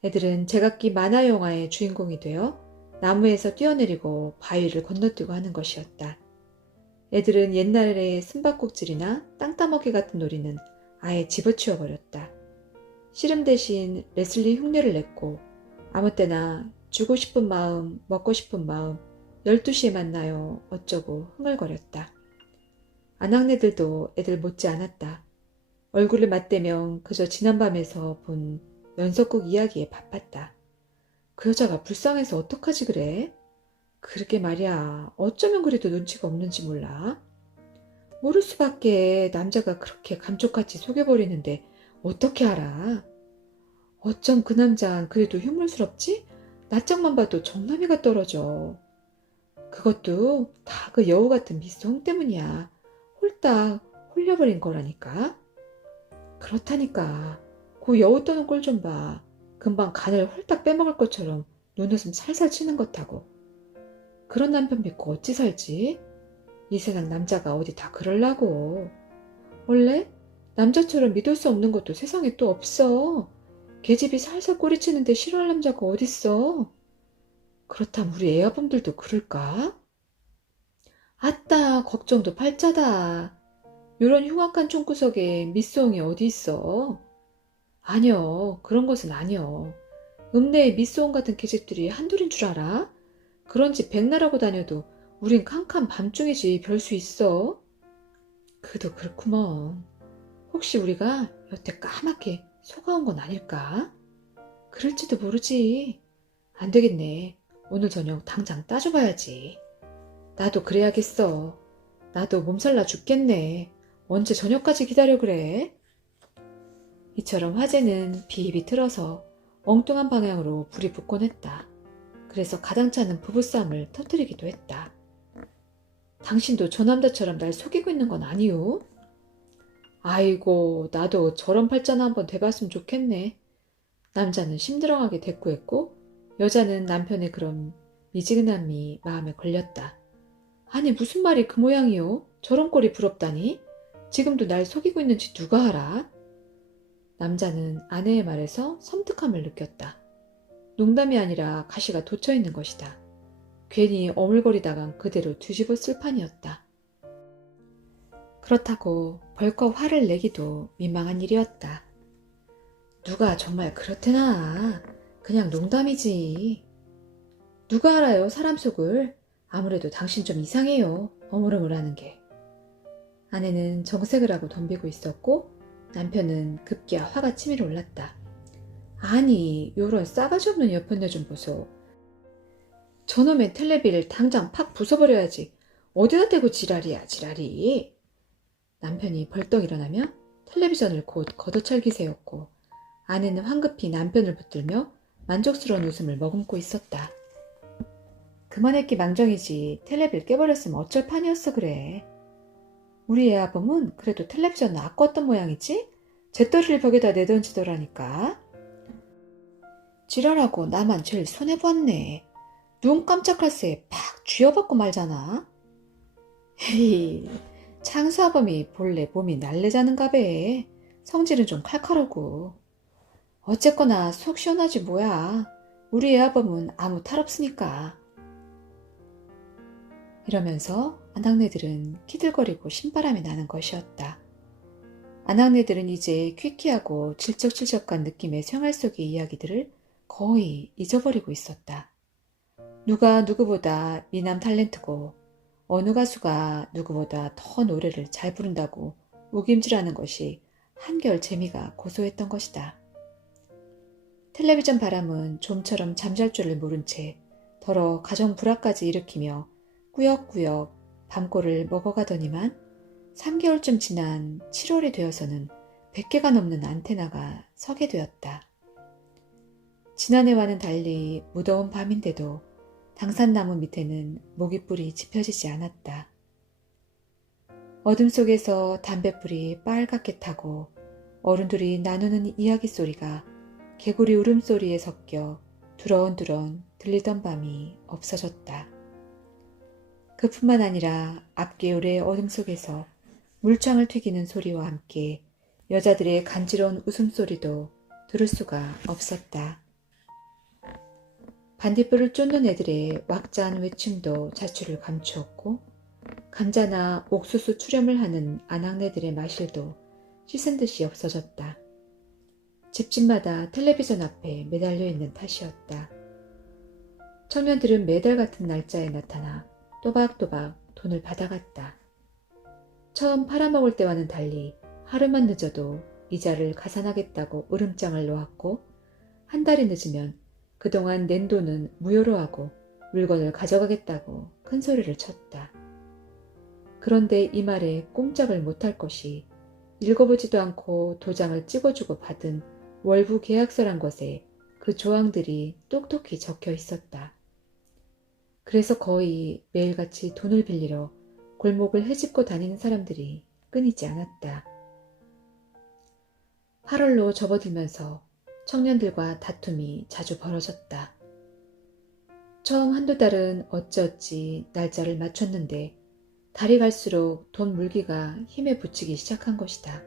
애들은 제각기 만화 영화의 주인공이 되어 나무에서 뛰어내리고 바위를 건너뛰고 하는 것이었다. 애들은 옛날의 숨바꼭질이나 땅 따먹기 같은 놀이는 아예 집어치워버렸다. 씨름 대신 레슬리 흉내를 냈고 아무 때나 주고 싶은 마음, 먹고 싶은 마음, 12시에 만나요 어쩌고 흥얼거렸다. 아낙네들도 애들 못지 않았다. 얼굴을 맞대면 그저 지난밤에서 본 연속극 이야기에 바빴다. 그 여자가 불쌍해서 어떡하지 그래? 그러게 말이야. 어쩌면 그래도 눈치가 없는지 몰라. 모를 수밖에 남자가 그렇게 감쪽같이 속여버리는데 어떻게 알아? 어쩜 그 남잔 그래도 흉물스럽지? 낯짝만 봐도 정남이가 떨어져. 그것도 다 그 여우 같은 미송 때문이야. 홀딱 홀려버린 거라니까. 그렇다니까. 그 여우 떠는 꼴 좀 봐. 금방 간을 홀딱 빼먹을 것처럼 눈웃음 살살 치는 것하고. 그런 남편 믿고 어찌 살지? 이 세상 남자가 어디 다 그럴라고. 원래 남자처럼 믿을 수 없는 것도 세상에 또 없어. 계집이 살살 꼬리치는데 싫어할 남자가 어딨어. 그렇다면 우리 애아범들도 그럴까? 아따, 걱정도 팔자다. 요런 흉악한 총구석에 밑소홍이 어디 있어? 아니요, 그런 것은 아니요. 읍내에 밑소홍 같은 계집들이 한둘인 줄 알아? 그런 집 백날하고 다녀도 우린 캄캄 밤중이지 별 수 있어? 그도 그렇구먼. 혹시 우리가 여태 까맣게 속아온 건 아닐까? 그럴지도 모르지. 안 되겠네. 오늘 저녁 당장 따져봐야지. 나도 그래야겠어. 나도 몸살나 죽겠네. 언제 저녁까지 기다려 그래? 이처럼 화재는 비입이 틀어서 엉뚱한 방향으로 불이 붙곤 했다. 그래서 가당찮은 부부싸움을 터뜨리기도 했다. 당신도 저 남자처럼 날 속이고 있는 건 아니오? 아이고, 나도 저런 팔자나 한번 돼봤으면 좋겠네. 남자는 심드렁하게 대꾸했고 여자는 남편의 그런 미지근함이 마음에 걸렸다. 아니 무슨 말이 그 모양이오? 저런 꼴이 부럽다니? 지금도 날 속이고 있는지 누가 알아? 남자는 아내의 말에서 섬뜩함을 느꼈다. 농담이 아니라 가시가 돋쳐있는 것이다. 괜히 어물거리다간 그대로 뒤집었을 판이었다. 그렇다고 벌컥 화를 내기도 민망한 일이었다. 누가 정말 그렇대나. 그냥 농담이지. 누가 알아요 사람 속을. 아무래도 당신 좀 이상해요. 어물어물하는 게. 아내는 정색을 하고 덤비고 있었고 남편은 급기야 화가 치밀어 올랐다. 아니 요런 싸가지 없는 여편네 좀 보소. 저놈의 텔레비를 당장 팍 부숴버려야지. 어디다 대고 지랄이야 지랄이. 남편이 벌떡 일어나며 텔레비전을 곧 걷어찰기세웠고 아내는 황급히 남편을 붙들며 만족스러운 웃음을 머금고 있었다. 그만했기 망정이지 텔레비를 깨버렸으면 어쩔 판이었어 그래. 우리 애 아범은 그래도 텔레비전은 아꼈던 모양이지? 재떨이를 벽에다 내던지더라니까. 지랄하고 나만 제일 손해보았네. 눈 깜짝할 새에 팍 쥐어박고 말잖아. 헤이, 창수아범이 본래 몸이 날래자는가 배. 성질은 좀 칼칼하고. 어쨌거나 속 시원하지 뭐야. 우리 애아범은 아무 탈 없으니까. 이러면서 아낙네들은 키들거리고 신바람이 나는 것이었다. 아낙네들은 이제 퀴퀴하고 질척질척한 느낌의 생활 속의 이야기들을 거의 잊어버리고 있었다. 누가 누구보다 미남 탤런트고 어느 가수가 누구보다 더 노래를 잘 부른다고 우김질하는 것이 한결 재미가 고소했던 것이다. 텔레비전 바람은 좀처럼 잠잘 줄을 모른 채 더러 가정 불화까지 일으키며 꾸역꾸역 밤골을 먹어가더니만 3개월쯤 지난 7월이 되어서는 100개가 넘는 안테나가 서게 되었다. 지난해와는 달리 무더운 밤인데도 당산나무 밑에는 모깃불이 지펴지지 않았다. 어둠 속에서 담뱃불이 빨갛게 타고 어른들이 나누는 이야기 소리가 개구리 울음소리에 섞여 두런두런 들리던 밤이 없어졌다. 그뿐만 아니라 앞개울의 어둠 속에서 물창을 튀기는 소리와 함께 여자들의 간지러운 웃음소리도 들을 수가 없었다. 반딧불을 쫓는 애들의 왁자한 외침도 자취를 감추었고 감자나 옥수수 출염을 하는 아낙네들의 마실도 씻은 듯이 없어졌다. 집집마다 텔레비전 앞에 매달려 있는 탓이었다. 청년들은 매달 같은 날짜에 나타나 또박또박 돈을 받아갔다. 처음 팔아먹을 때와는 달리 하루만 늦어도 이자를 가산하겠다고 으름장을 놓았고 한 달이 늦으면 그동안 낸 돈은 무효로 하고 물건을 가져가겠다고 큰 소리를 쳤다. 그런데 이 말에 꼼짝을 못할 것이 읽어보지도 않고 도장을 찍어주고 받은 월부 계약서란 것에 그 조항들이 똑똑히 적혀 있었다. 그래서 거의 매일같이 돈을 빌리러 골목을 헤집고 다니는 사람들이 끊이지 않았다. 8월로 접어들면서 청년들과 다툼이 자주 벌어졌다. 처음 한두 달은 어찌어찌 날짜를 맞췄는데 달이 갈수록 돈 물기가 힘에 부치기 시작한 것이다.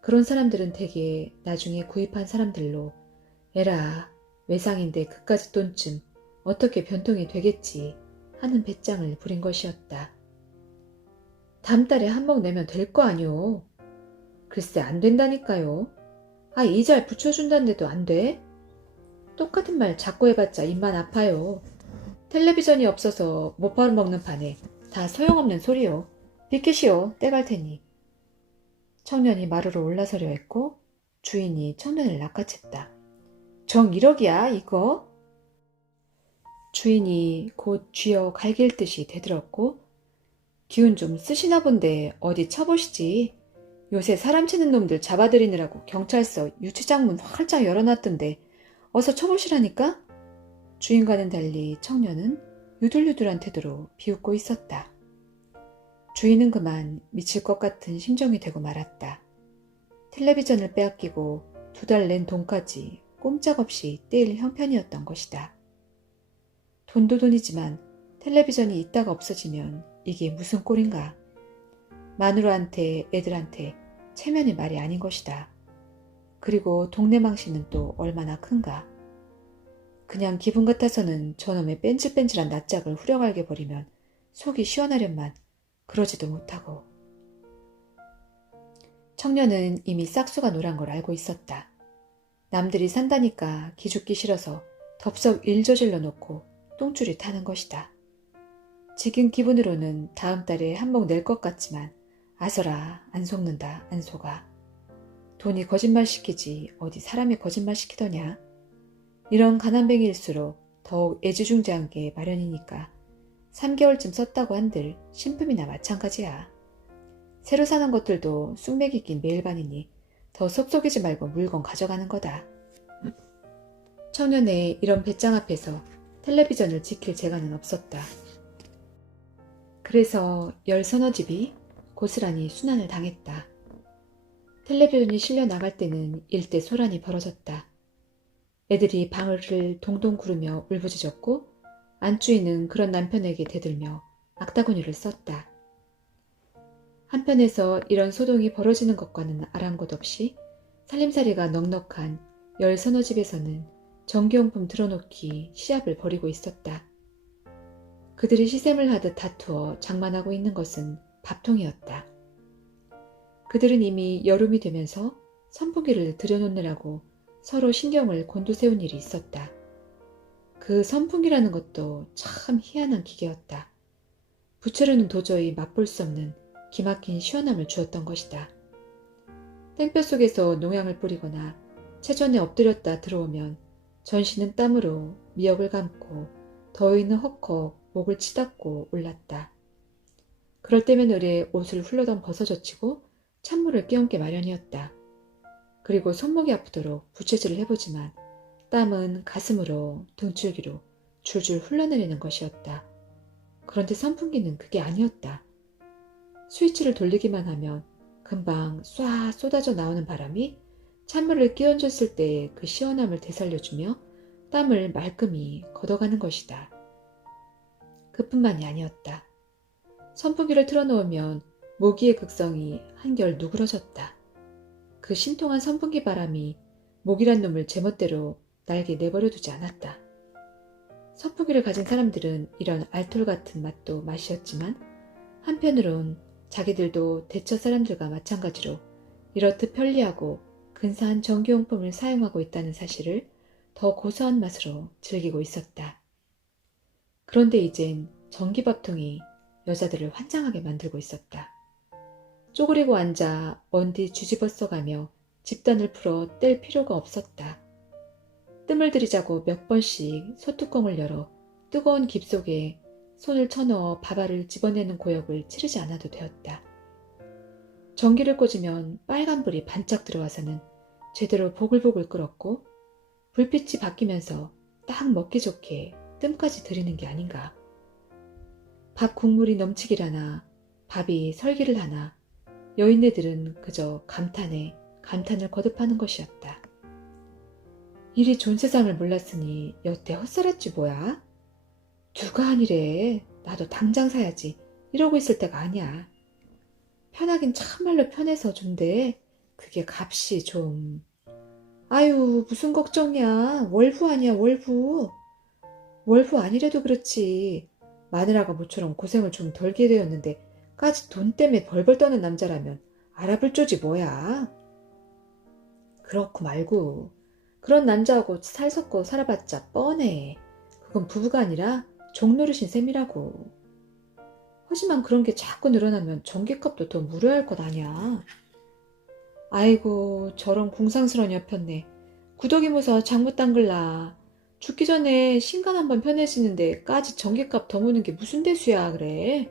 그런 사람들은 대개 나중에 구입한 사람들로 에라 외상인데 그까짓 돈쯤 어떻게 변통이 되겠지 하는 배짱을 부린 것이었다. 다음 달에 한몫 내면 될 거 아니오. 글쎄 안 된다니까요. 이자를 붙여준다는데도 안 돼? 똑같은 말 자꾸 해봤자 입만 아파요. 텔레비전이 없어서 못 팔아먹는 판에 다 소용없는 소리요. 비키시오 떼갈 테니. 청년이 마루로 올라서려 했고 주인이 청년을 낚아챘다. 정 1억이야 이거? 주인이 곧 쥐어 갈길 듯이 대들었고 기운 좀 쓰시나 본데 어디 쳐보시지. 요새 사람 치는 놈들 잡아들이느라고 경찰서 유치장문 활짝 열어놨던데 어서 쳐보시라니까? 주인과는 달리 청년은 유들유들한 태도로 비웃고 있었다. 주인은 그만 미칠 것 같은 심정이 되고 말았다. 텔레비전을 빼앗기고 2달 낸 돈까지 꼼짝없이 떼일 형편이었던 것이다. 돈도 돈이지만 텔레비전이 있다가 없어지면 이게 무슨 꼴인가. 마누라한테 애들한테 체면이 말이 아닌 것이다. 그리고 동네 망신은 또 얼마나 큰가. 그냥 기분 같아서는 저놈의 뺀질뺀질한 낯짝을 후려갈게 버리면 속이 시원하련만 그러지도 못하고. 청년은 이미 싹수가 노란 걸 알고 있었다. 남들이 산다니까 기죽기 싫어서 덥석 일 저질러 놓고 똥줄이 타는 것이다. 지금 기분으로는 다음 달에 한몫 낼 것 같지만 아서라 안 속는다 안 속아. 돈이 거짓말시키지 어디 사람이 거짓말시키더냐. 이런 가난뱅이일수록 더욱 애지중지한 게 마련이니까 3개월쯤 썼다고 한들 신품이나 마찬가지야. 새로 사는 것들도 쑥맥이 낀 매일반이니 더 속속이지 말고 물건 가져가는 거다. 청년의 이런 배짱 앞에서 텔레비전을 지킬 재간은 없었다. 그래서 열 서너 집이 고스란히 순환을 당했다. 텔레비전이 실려 나갈 때는 일대 소란이 벌어졌다. 애들이 방을 동동 구르며 울부짖었고 안주인은 그런 남편에게 대들며 악다구니를 썼다. 한편에서 이런 소동이 벌어지는 것과는 아랑곳 없이 살림살이가 넉넉한 열 서너 집에서는 전기용품 틀어놓기 시합을 벌이고 있었다. 그들이 시샘을 하듯 다투어 장만하고 있는 것은 밥통이었다. 그들은 이미 여름이 되면서 선풍기를 들여놓느라고 서로 신경을 곤두세운 일이 있었다. 그 선풍기라는 것도 참 희한한 기계였다. 부채로는 도저히 맛볼 수 없는 기막힌 시원함을 주었던 것이다. 땡볕 속에서 농약을 뿌리거나 체전에 엎드렸다 들어오면 전신은 땀으로 미역을 감고 더위는 헉헉 목을 치닫고 올랐다. 그럴 때면 의뢰 옷을 훌러덩 벗어젖히고 찬물을 끼얹게 마련이었다. 그리고 손목이 아프도록 부채질을 해보지만 땀은 가슴으로 등줄기로 줄줄 흘러내리는 것이었다. 그런데 선풍기는 그게 아니었다. 스위치를 돌리기만 하면 금방 쏴 쏟아져 나오는 바람이 찬물을 끼얹었을 때의 그 시원함을 되살려주며 땀을 말끔히 걷어가는 것이다. 그뿐만이 아니었다. 선풍기를 틀어놓으면 모기의 극성이 한결 누그러졌다. 그 신통한 선풍기 바람이 모기란 놈을 제멋대로 날개 내버려두지 않았다. 선풍기를 가진 사람들은 이런 알톨 같은 맛도 맛이었지만 한편으론 자기들도 대처 사람들과 마찬가지로 이렇듯 편리하고 근사한 전기용품을 사용하고 있다는 사실을 더 고소한 맛으로 즐기고 있었다. 그런데 이젠 전기밥통이 여자들을 환장하게 만들고 있었다. 쪼그리고 앉아 먼디 뒤집어 써가며 집단을 풀어 뗄 필요가 없었다. 뜸을 들이자고 몇 번씩 소뚜껑을 열어 뜨거운 깁 속에 손을 쳐넣어 밥알을 집어내는 고역을 치르지 않아도 되었다. 전기를 꽂으면 빨간불이 반짝 들어와서는 제대로 보글보글 끓었고 불빛이 바뀌면서 딱 먹기 좋게 뜸까지 들이는 게 아닌가. 밥 국물이 넘치기라나 밥이 설기를 하나 여인네들은 그저 감탄에 감탄을 거듭하는 것이었다. 이리 좋은 세상을 몰랐으니 여태 헛살았지 뭐야? 누가 아니래. 나도 당장 사야지. 이러고 있을 때가 아니야. 편하긴 참말로 편해서 좋은데 그게 값이 좀... 아유 무슨 걱정이야. 월부 아니야 월부. 월부 아니래도 그렇지. 마누라가 모처럼 고생을 좀 덜게 되었는데 까지 돈 때문에 벌벌 떠는 남자라면 알아볼 조지 뭐야. 그렇고 말고 그런 남자하고 살 섞고 살아봤자 뻔해. 그건 부부가 아니라 종노릇인 셈이라고. 하지만 그런 게 자꾸 늘어나면 전기값도 더 물어야 할 것 아냐. 아이고 저런 궁상스러운 여편네. 구더기 모서 장못 담글라. 죽기 전에 신간 한번 편해지는데 까지 전기값 더 무는 게 무슨 대수야 그래.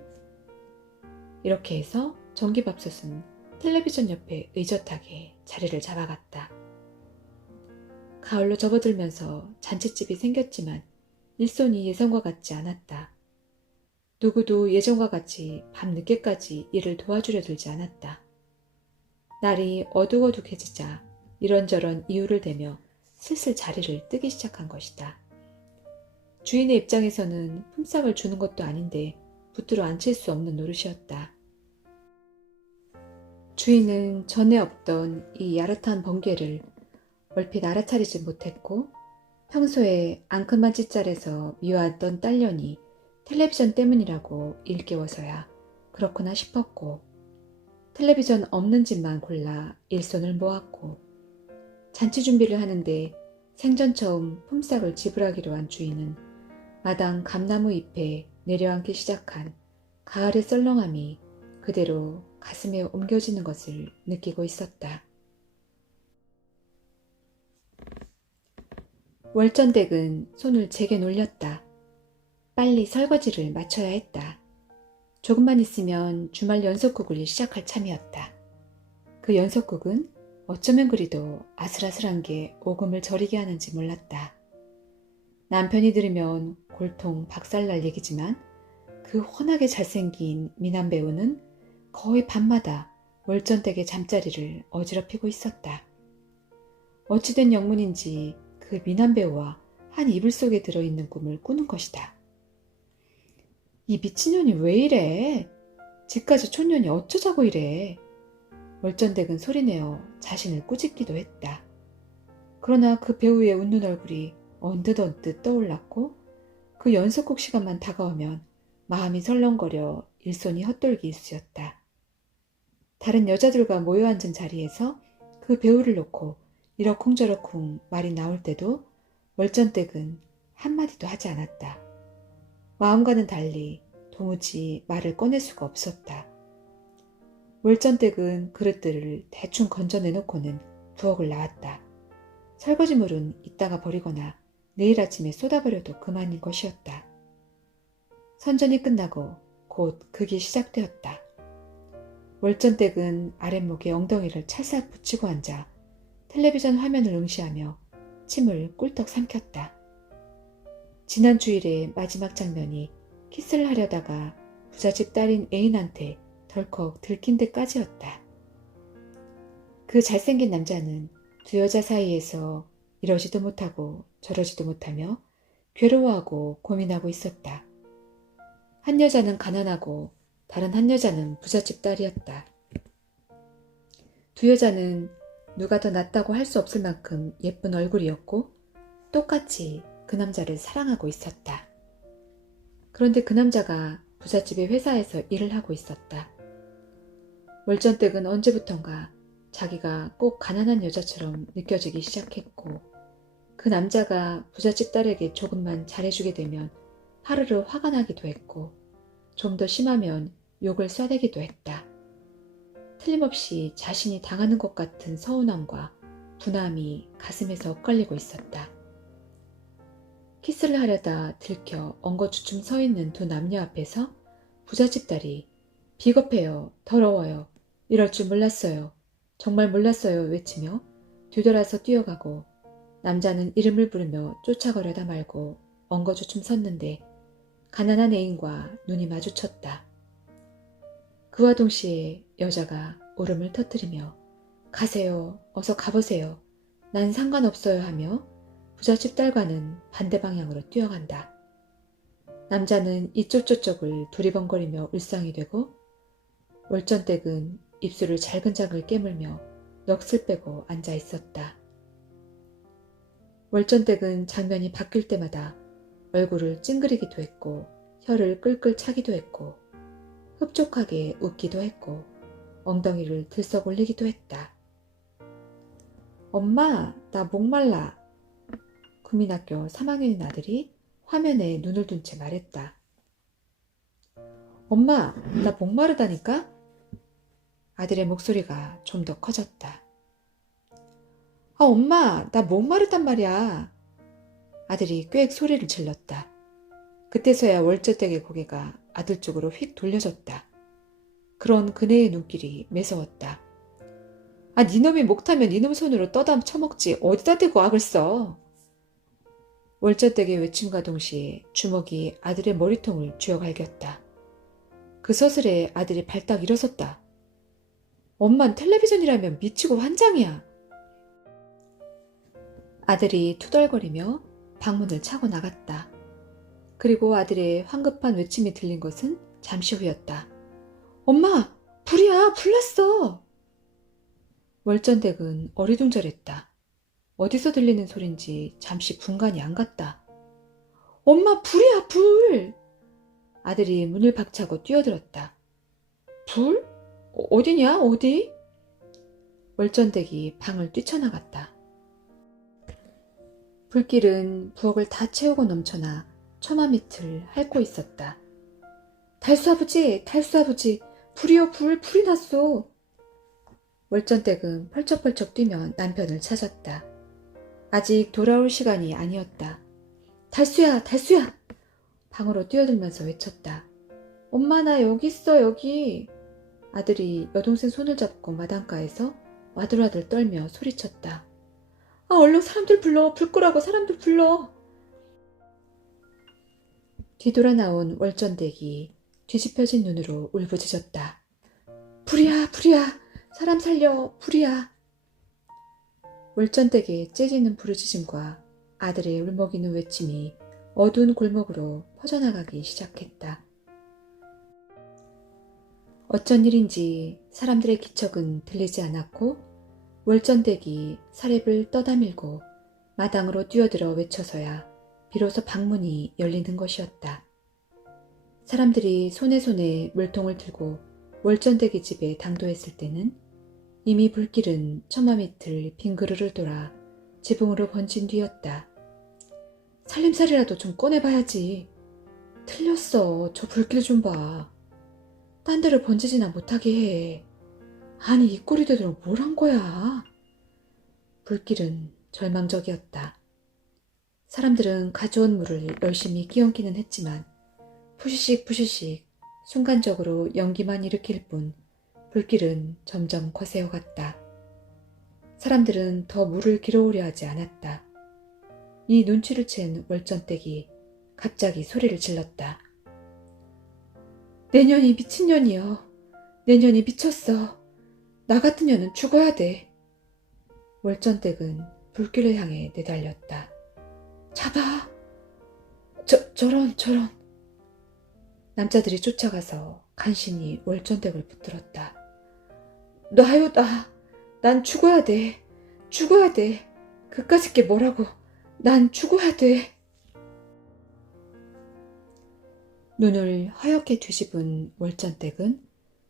이렇게 해서 전기밥솥은 텔레비전 옆에 의젓하게 자리를 잡아갔다. 가을로 접어들면서 잔칫집이 생겼지만 일손이 예전과 같지 않았다. 누구도 예전과 같이 밤늦게까지 일을 도와주려 들지 않았다. 날이 어둑어둑해지자 이런저런 이유를 대며 슬슬 자리를 뜨기 시작한 것이다. 주인의 입장에서는 품삯을 주는 것도 아닌데 붙들어 앉힐 수 없는 노릇이었다. 주인은 전에 없던 이 야릇한 번개를 얼핏 알아차리지 못했고 평소에 앙큼한 찌짤에서 미워했던 딸년이 텔레비전 때문이라고 일깨워서야 그렇구나 싶었고 텔레비전 없는 집만 골라 일손을 모았고 잔치 준비를 하는데 생전 처음 품삯을 지불하기로 한 주인은 마당 감나무 잎에 내려앉기 시작한 가을의 썰렁함이 그대로 가슴에 옮겨지는 것을 느끼고 있었다. 월전댁은 손을 제게 놀렸다. 빨리 설거지를 마쳐야 했다. 조금만 있으면 주말 연속극을 시작할 참이었다. 그 연속극은 어쩌면 그리도 아슬아슬한 게 오금을 저리게 하는지 몰랐다. 남편이 들으면 골통 박살날 얘기지만 그 훤하게 잘생긴 미남 배우는 거의 밤마다 월전댁의 잠자리를 어지럽히고 있었다. 어찌된 영문인지 그 미남 배우와 한 이불 속에 들어있는 꿈을 꾸는 것이다. 이 미친년이 왜 이래? 집까지 촌년이 어쩌자고 이래? 월전댁은 소리내어 자신을 꾸짖기도 했다. 그러나 그 배우의 웃는 얼굴이 언뜻 떠올랐고 그 연속곡 시간만 다가오면 마음이 설렁거려 일손이 헛돌기 일쑤였다. 다른 여자들과 모여 앉은 자리에서 그 배우를 놓고 이러쿵저러쿵 말이 나올 때도 월전댁은 한마디도 하지 않았다. 마음과는 달리 도무지 말을 꺼낼 수가 없었다. 월전댁은 그릇들을 대충 건져내놓고는 부엌을 나왔다. 설거지물은 이따가 버리거나 내일 아침에 쏟아버려도 그만인 것이었다. 선전이 끝나고 곧 극이 시작되었다. 월전댁은 아랫목에 엉덩이를 찰싹 붙이고 앉아 텔레비전 화면을 응시하며 침을 꿀떡 삼켰다. 지난 주일의 마지막 장면이 키스를 하려다가 부잣집 딸인 애인한테 덜컥 들킨 데까지였다. 그 잘생긴 남자는 두 여자 사이에서 이러지도 못하고 저러지도 못하며 괴로워하고 고민하고 있었다. 한 여자는 가난하고 다른 한 여자는 부잣집 딸이었다. 두 여자는 누가 더 낫다고 할 수 없을 만큼 예쁜 얼굴이었고 똑같이 그 남자를 사랑하고 있었다. 그런데 그 남자가 부잣집의 회사에서 일을 하고 있었다. 월전댁은 언제부턴가 자기가 꼭 가난한 여자처럼 느껴지기 시작했고 그 남자가 부잣집 딸에게 조금만 잘해주게 되면 하루를 화가 나기도 했고 좀 더 심하면 욕을 쏴대기도 했다. 틀림없이 자신이 당하는 것 같은 서운함과 분함이 가슴에서 엇갈리고 있었다. 키스를 하려다 들켜 엉거주춤 서 있는 두 남녀 앞에서 부잣집 딸이 비겁해요, 더러워요, 이럴 줄 몰랐어요, 정말 몰랐어요 외치며 뒤돌아서 뛰어가고 남자는 이름을 부르며 쫓아가려다 말고 엉거주춤 섰는데 가난한 애인과 눈이 마주쳤다. 그와 동시에 여자가 울음을 터뜨리며 가세요, 어서 가보세요, 난 상관없어요 하며 부잣집 딸과는 반대 방향으로 뛰어간다. 남자는 이쪽 저쪽을 두리번거리며 울상이 되고 월전댁은 입술을 잘근잘근 깨물며 넋을 빼고 앉아 있었다. 월전댁은 장면이 바뀔 때마다 얼굴을 찡그리기도 했고 혀를 끌끌 차기도 했고 흡족하게 웃기도 했고 엉덩이를 들썩 올리기도 했다. 엄마, 나 목말라. 국민학교 3학년인 아들이 화면에 눈을 둔 채 말했다. 엄마, 나 목마르다니까? 아들의 목소리가 좀 더 커졌다. 아, 엄마, 나 목마르단 말이야. 아들이 꽥 소리를 질렀다. 그때서야 월저댁의 고개가 아들 쪽으로 휙 돌려졌다. 그런 그네의 눈길이 매서웠다. 아, 니놈이 목 타면 니놈 손으로 떠다 쳐먹지 어디다 대고 악을 써. 월저댁의 외침과 동시에 주먹이 아들의 머리통을 쥐어갈겼다. 그 서슬에 아들이 발딱 일어섰다. 엄만 텔레비전이라면 미치고 환장이야. 아들이 투덜거리며 방문을 차고 나갔다. 그리고 아들의 황급한 외침이 들린 것은 잠시 후였다. 엄마! 불이야! 불 났어! 월전댁은 어리둥절했다. 어디서 들리는 소린지 잠시 분간이 안 갔다. 엄마! 불이야! 불! 아들이 문을 박차고 뛰어들었다. 불? 어디냐? 어디? 월전댁이 방을 뛰쳐나갔다. 불길은 부엌을 다 채우고 넘쳐나 처마 밑을 핥고 있었다. 달수아버지! 달수아버지! 불이요 불! 불이 났소! 월전댁은 펄쩍펄쩍 뛰며 남편을 찾았다. 아직 돌아올 시간이 아니었다. 달수야! 달수야! 방으로 뛰어들면서 외쳤다. 엄마 나 여기 있어 여기! 아들이 여동생 손을 잡고 마당가에서 와들와들 떨며 소리쳤다. 아 얼른 사람들 불러! 불 끄라고 사람들 불러! 뒤돌아 나온 월전대기 뒤집혀진 눈으로 울부짖었다. 불이야, 불이야! 사람 살려, 불이야! 월전댁의 째지는 부르짖음과 아들의 울먹이는 외침이 어두운 골목으로 퍼져나가기 시작했다. 어쩐 일인지 사람들의 기척은 들리지 않았고 월전댁이 사렙을 떠다밀고 마당으로 뛰어들어 외쳐서야 비로소 방문이 열리는 것이었다. 사람들이 손에 물통을 들고 월전댁의 집에 당도했을 때는 이미 불길은 처마 밑을 빙그르르 돌아 지붕으로 번진 뒤였다. 살림살이라도 좀 꺼내봐야지. 틀렸어. 저 불길 좀 봐. 딴 데로 번지지나 못하게 해. 아니 이 꼴이 되도록 뭘 한 거야. 불길은 절망적이었다. 사람들은 가져온 물을 열심히 끼얹기는 했지만 푸시식 순간적으로 연기만 일으킬 뿐 불길은 점점 거세어 갔다. 사람들은 더 물을 길어오려 하지 않았다. 이 눈치를 챈 월전댁이 갑자기 소리를 질렀다. 내년이 미친년이여. 내년이 미쳤어. 나 같은 년은 죽어야 돼. 월전댁은 불길을 향해 내달렸다. 잡아. 저런. 남자들이 쫓아가서 간신히 월전댁을 붙들었다. 놔요, 난 죽어야 돼. 그까짓 게 뭐라고. 난 죽어야 돼. 눈을 허옇게 뒤집은 월전댁은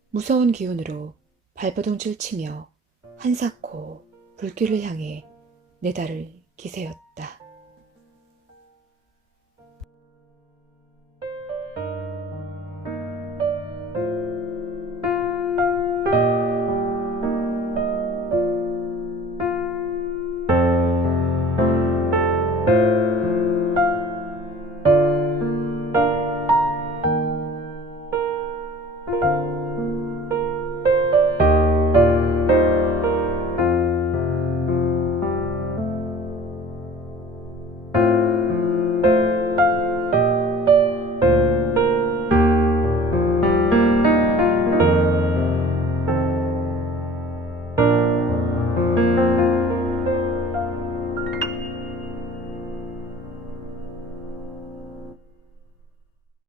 무서운 기운으로 발버둥질 치며 한사코 불길을 향해 내달을 기세였다.